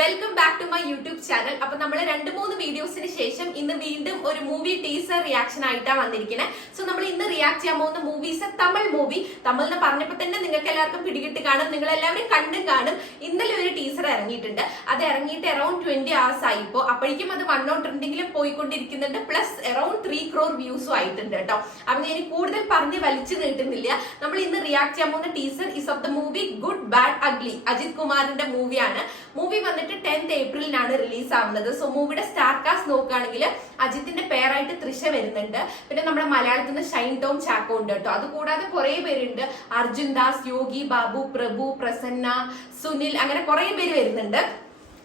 Welcome back to my YouTube channel. അപ്പൊ നമ്മൾ 2-3 വീഡിയോസിന് ശേഷം ഇന്ന് വീണ്ടും ഒരു മൂവി ടീസർ റിയാക്ഷൻ ആയിട്ടാണ് വന്നിരിക്കുന്നത്. സോ നമ്മൾ ഇന്ന് റിയാക്ട് ചെയ്യാൻ പോകുന്ന മൂവീസ് തമിഴ് മൂവി. തമിഴിന് പറഞ്ഞപ്പോൾ തന്നെ നിങ്ങൾക്ക് എല്ലാവർക്കും പിടികിട്ട് കാണും, നിങ്ങൾ എല്ലാവരും കണ്ടും കാണും. ഇന്നലെ ഒരു ടീസർ ഇറങ്ങിയിട്ടുണ്ട്. അത് ഇറങ്ങിയിട്ട് അറൌണ്ട് 20 hours ആയിപ്പോ. അപ്പോഴേക്കും അത് 1 ട്രെൻഡിങ്ങിലും പോയിക്കൊണ്ടിരിക്കുന്നുണ്ട്. പ്ലസ് അറൌണ്ട് 3 crore വ്യൂസും ആയിട്ടുണ്ട് കേട്ടോ. അപ്പൊ ഞാൻ കൂടുതൽ പറഞ്ഞ് വലിച്ചു നീട്ടുന്നില്ല. നമ്മൾ ഇന്ന് റിയാക്ട് ചെയ്യാൻ പോകുന്ന teaser is of the movie good bad ugly. Ajith കുമാറിന്റെ മൂവിയാണ്. മൂവി വന്നിട്ട് 10th ഏപ്രിലിനാണ് റിലീസ് ആവുന്നത്. സോ മൂവിയുടെ സ്റ്റാർ കാസ്റ്റ് നോക്കുകയാണെങ്കിൽ അജിത്തിന്റെ പേരായിട്ട് തൃശ വരുന്നുണ്ട്. പിന്നെ നമ്മുടെ മലയാളത്തിൽ നിന്ന് ഷൈൻ ടോം ചാക്കോ ഉണ്ട് കേട്ടോ. അത് കൂടാതെ കുറെ പേരുണ്ട്. അർജുൻ ദാസ്, യോഗി ബാബു, പ്രഭു, പ്രസന്ന, സുനിൽ, അങ്ങനെ കുറെ പേര് വരുന്നുണ്ട്.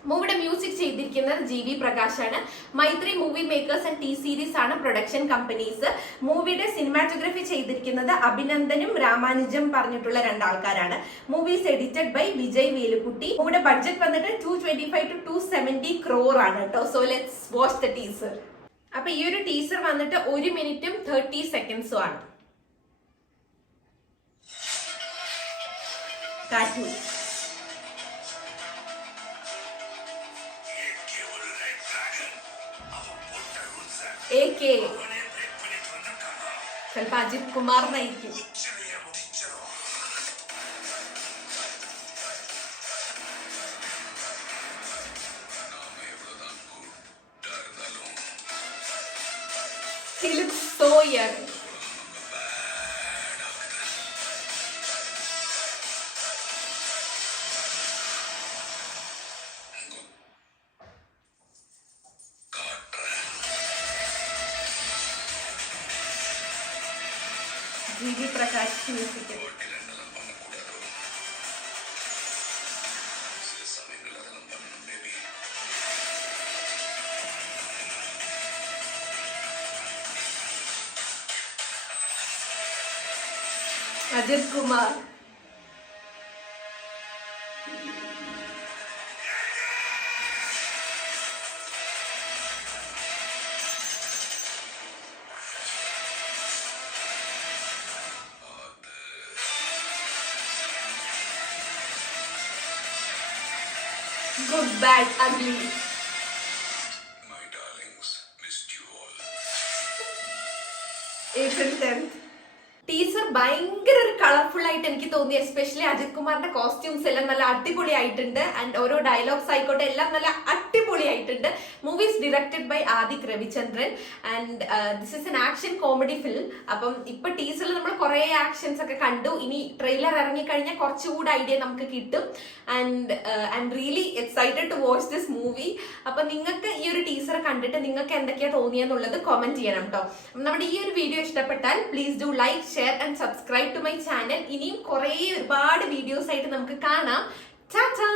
മൂവിയുടെ മ്യൂസിക് ചെയ്തിരിക്കുന്നത് ജി.വി. പ്രകാശാണ്. Mythri movie makers and T series ആണ് പ്രൊഡക്ഷൻ കമ്പനീസ്. മൂവിയുടെ സിനിമാറ്റോഗ്രഫി ചെയ്തിരിക്കുന്നത് അഭിനന്ദനും രാമാനുജം പറഞ്ഞിട്ടുള്ള 2 ആൾക്കാരാണ്. Movie's edited by Vijay Velukutty. മൂവിയുടെ ബഡ്ജറ്റ് വന്നിട്ട് 225 to 270 crore ആണ് കേട്ടോ. So let's watch the teaser. അപ്പൊ ഈ ഒരു ടീസർ വന്നിട്ട് 1 മിനിറ്റും 30 സെക്കൻഡ്സും ആണ്. കാറ്റു ചിലപ്പോ അജിത് കുമാറിനായിരിക്കും. He looks so young. GV. Prakash music. Ajith Kumar. Good, bad, ugly. My darlings, missed you all. April 10th. Teaser ഭയങ്കര ഒരു കളർഫുൾ ആയിട്ട് എനിക്ക് തോന്നി. എസ്പെഷ്യലി അജിത് കുമാറിന്റെ കോസ്റ്റ്യൂംസ് എല്ലാം നല്ല അടിപൊളിയായിട്ടുണ്ട്. ആൻഡ് ഓരോ ഡയലോഗ്സ് ആയിക്കോട്ടെ എല്ലാം നല്ല അടിപൊളിയായിട്ടുണ്ട്. Movies directed by Adhik Ravichandran. And this is an action comedy film. അപ്പം ഇപ്പൊ ടീസറിൽ നമ്മൾ കുറെ ആക്ഷൻസ് ഒക്കെ കണ്ടു. ഇനി ട്രെയിലർ ഇറങ്ങിക്കഴിഞ്ഞാൽ കുറച്ചുകൂടി ഐഡിയ നമുക്ക് കിട്ടും. And I am really excited to watch this movie. അപ്പൊ നിങ്ങൾക്ക് ഈ ഒരു ടീസർ കണ്ടിട്ട് നിങ്ങൾക്ക് എന്തൊക്കെയാ തോന്നിയെന്നുള്ളത് കമന്റ് ചെയ്യണം കേട്ടോ. നമ്മുടെ ഈ ഒരു വീഡിയോ ഇഷ്ടപ്പെട്ടാൽ please do like, share and subscribe to my channel. ഇനിയും ഒരുപാട് വീഡിയോസ് ആയിട്ട് നമുക്ക് കാണാം. ടാറ്റാ.